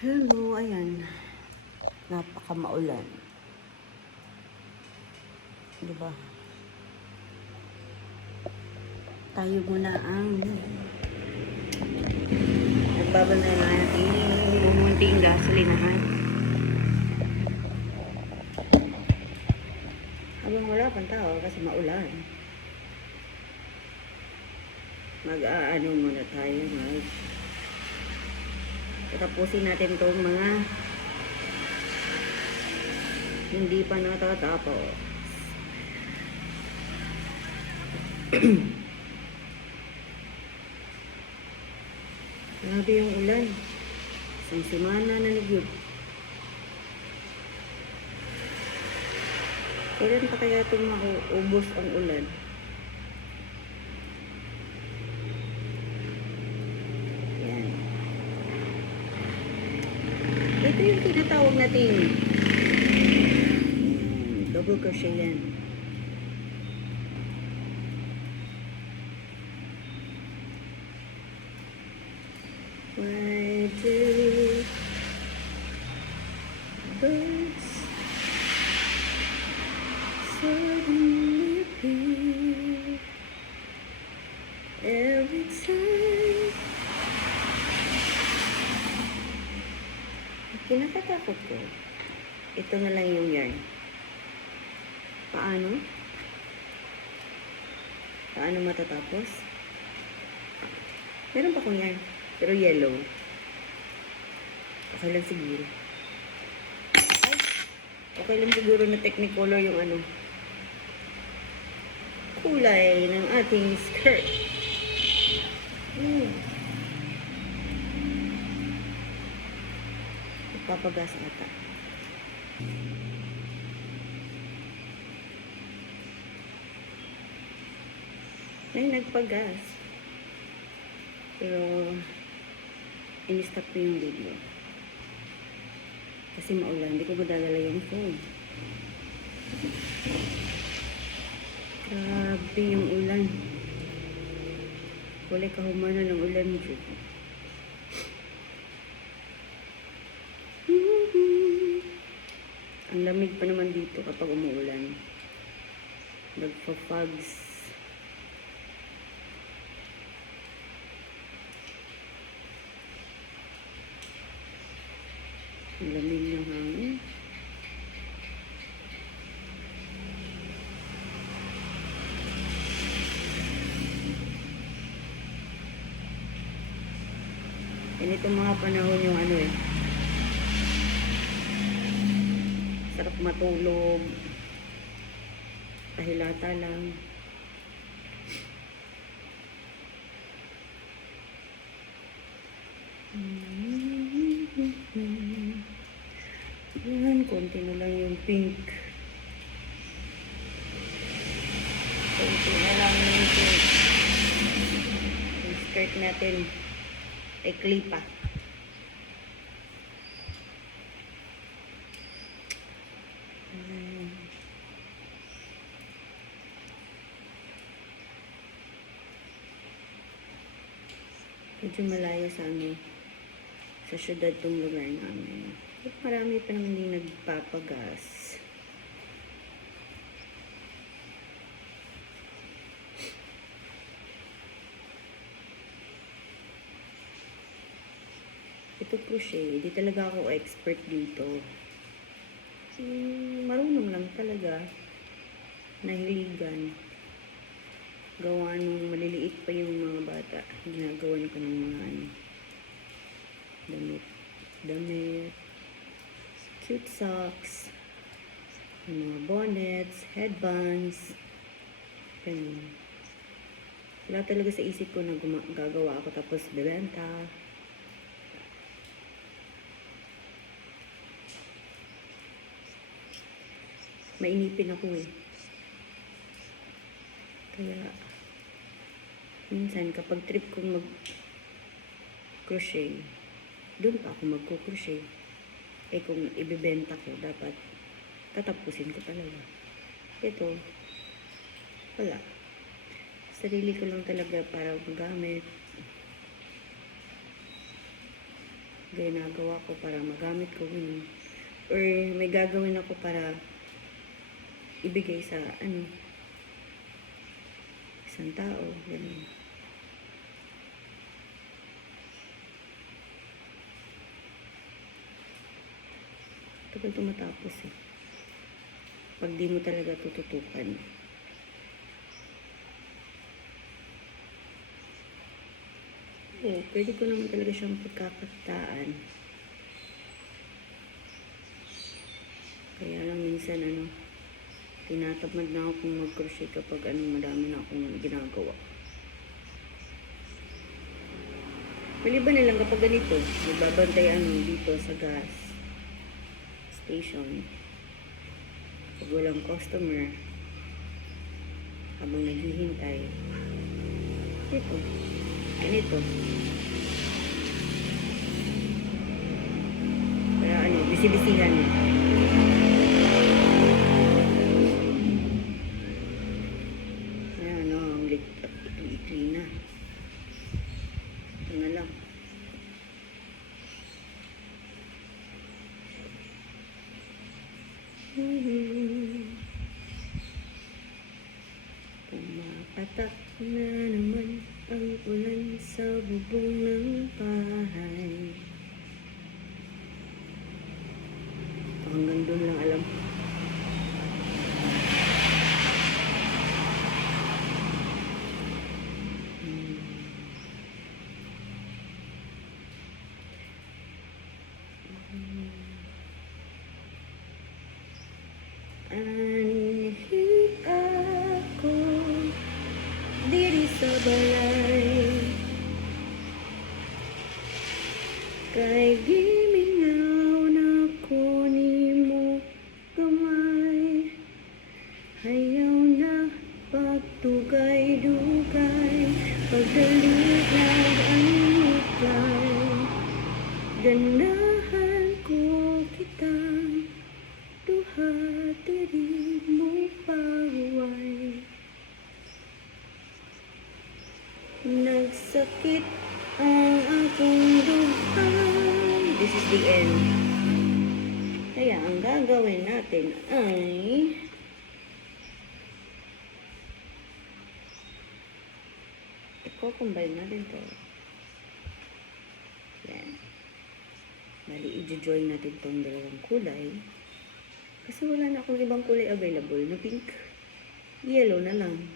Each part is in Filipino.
Hello, ayan. Napakamaulan. Diba? Tayo muna ang nagbabal na natin bumunting gasolinahan. Habang wala pang tao kasi maulan. Mag-aano muna tayo. Tapusin natin itong mga hindi pa natatapos. Grabe yung ulan. Isang semana na nagyod. Kailan pa kaya itong mauubos ang ulan? Yan. Ito yung tinatawag natin double crochet yan. Why do birds suddenly appear every time? Kinakatakot ko. Ito na lang yung yarn. Paano? Paano matatapos? Meron pa akong yarn. Pero yellow. Okay lang siguro. Ay, okay lang siguro na Technicolor yung ano. Kulay ng ating skirt. Papagas ata. Ay, nagpagas. Pero in-stop ko yung video. Kasi maulan. Hindi ko madalala yung phone. Grabe yung ulan. Wala kahumana ng ulan dito. Ang lamig pa naman dito kapag umuulan. Nagpa-fogs. Ang lamig ng hangin. Ganitong mga panahon yung ano eh. Sarap matulog. Kahilata lang. Yan, konti na lang yung pink. Konti na lang yung pink. Yung skirt natin ay klipa. Medyo malayo sa ano, sa syudad tong lugar namin. At marami pa naman hindi nagpapagas. Ito crochet, di talaga ako expert dito. Marunong lang talaga. Nahiligan. Gawa nung maliliit pa yung mga bata. Ginagawan ko ng mga ano, damit, cute socks, yung mga bonnets, headbands, ganun. Wala talaga sa isip ko na gagawa ako tapos bebenta. Mainipin ako eh. Kaya minsan kapag trip kong mag-crochet, doon pa ako magko-crochet. Eh kung ibebenta ko, dapat tatapusin ko talaga. Ito, wala. Sarili ko lang talaga para magamit. ginagawa ko para magamit ko yun. Or may gagawin ako para ibigay sa isang tao. Ganun. Tagal tumatapos eh. Pag di mo talaga tututukan. Pwede ko naman talaga siyang pagkakakitaan. Kaya lang minsan tinatamad na akong mag-crochet kapag madami na akong ginagawa. Maliban na lang kapag ganito, magbabantay dito sa gas station. Pag walang customer, habang naghihintay, ito, ganito. Para bisi-bisihan mo. Ayan, ang ikli na. Ito na lang. Pumapatak na naman ang ulan sa bubong ng bahay. Hanggang doon lang alam. Anhid ako diri sa balay, kay gimingaw na ko nimo gamay. Hayaw na pagtugay-dugay, pagdaligag ang muklay. Ganahan ko kita, duha diri mo pahuway. Nagsakit ang akong duhay. This is the end. Kaya ang gagawin natin ay i-combine natin to. Yan. Bali, i-join natin tong dalawang kulay. Kasi wala na akong ibang kulay available na pink. Yellow na lang.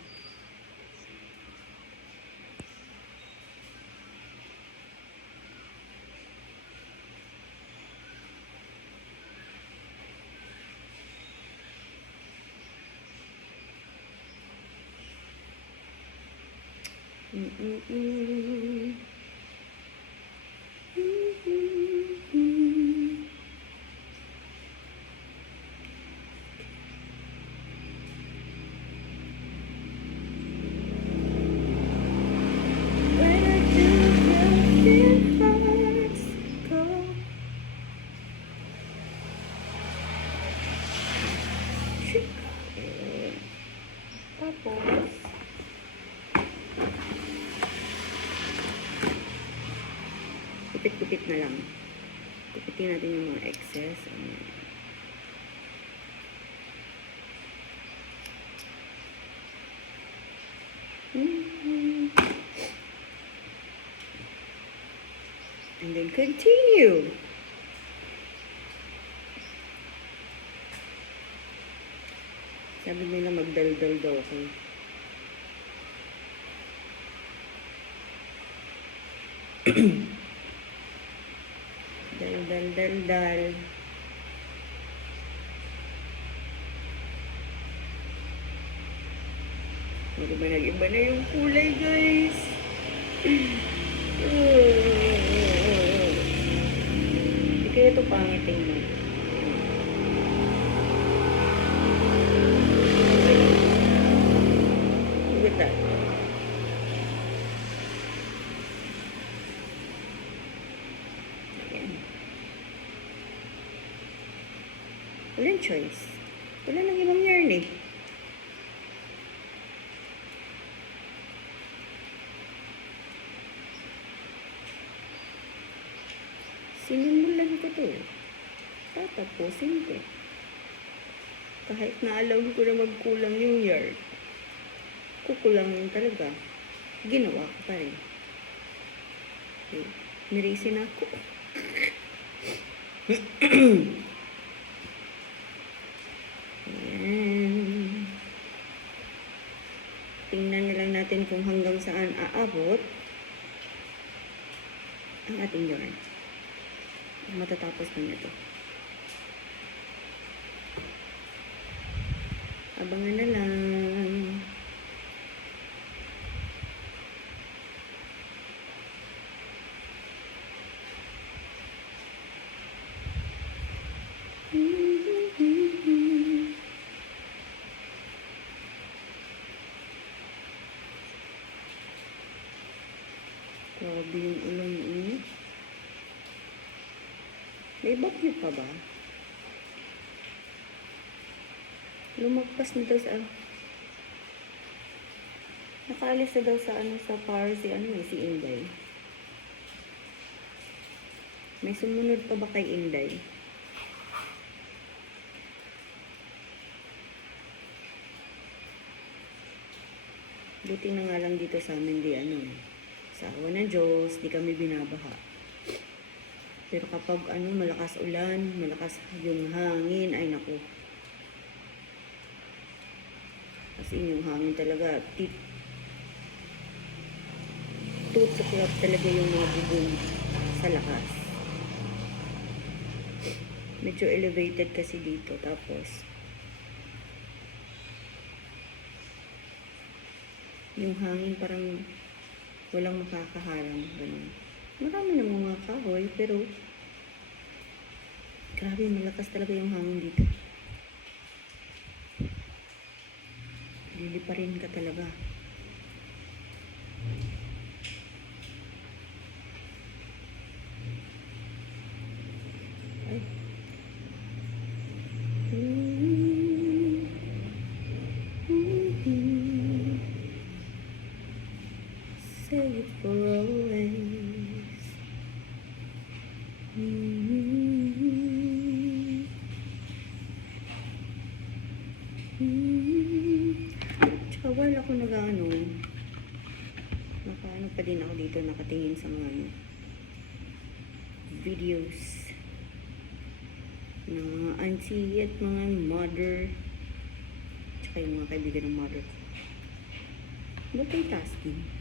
Tapos, kupit-kupit na lang. Kupitin natin yung mga excess. And then continue. Sabi nila magdaldal daw ako. Dal. Nag-iba na yung kulay, guys. Hindi kaya ito pangit tingnan. Look at that. Walang choice. Wala nang ibang yarn eh. Sinimulan ko to. Tatapusin ko. Kahit na alam ko na magkulang yung yard, kukulang talaga. Ginawa ko pa rin. Okay. Nirisin ako. Ayan. Tingnan na lang natin kung hanggang saan aabot ang ating yarn. Matatapos na ito. Abangan na lang. Grabe yung ulan ini. May bagyo pa ba? Lumagpas na daw sa nakaalis na daw sa sa power si si Inday. May sumunod pa ba kay Inday? Buti na nga lang dito sa amin di sa awa ng Diyos, di kami binabaha. Pero kapag malakas ulan, malakas yung hangin, ay naku. Kasi yung hangin talaga, tutuklap talaga yung mga bubong sa lakas. Medyo elevated kasi dito, tapos yung hangin parang walang makakaharang, ganun. Marami namang mga kahoy, pero grabe, malakas talaga yung hangin dito. Liliparin ka talaga. Ay. Say it for always. Tsaka wala ako nakaano pa din ako dito, nakatingin sa mga videos ng mga auntie at mga mother, tsaka yung mga kaibigan ng mother ko. Multitasking.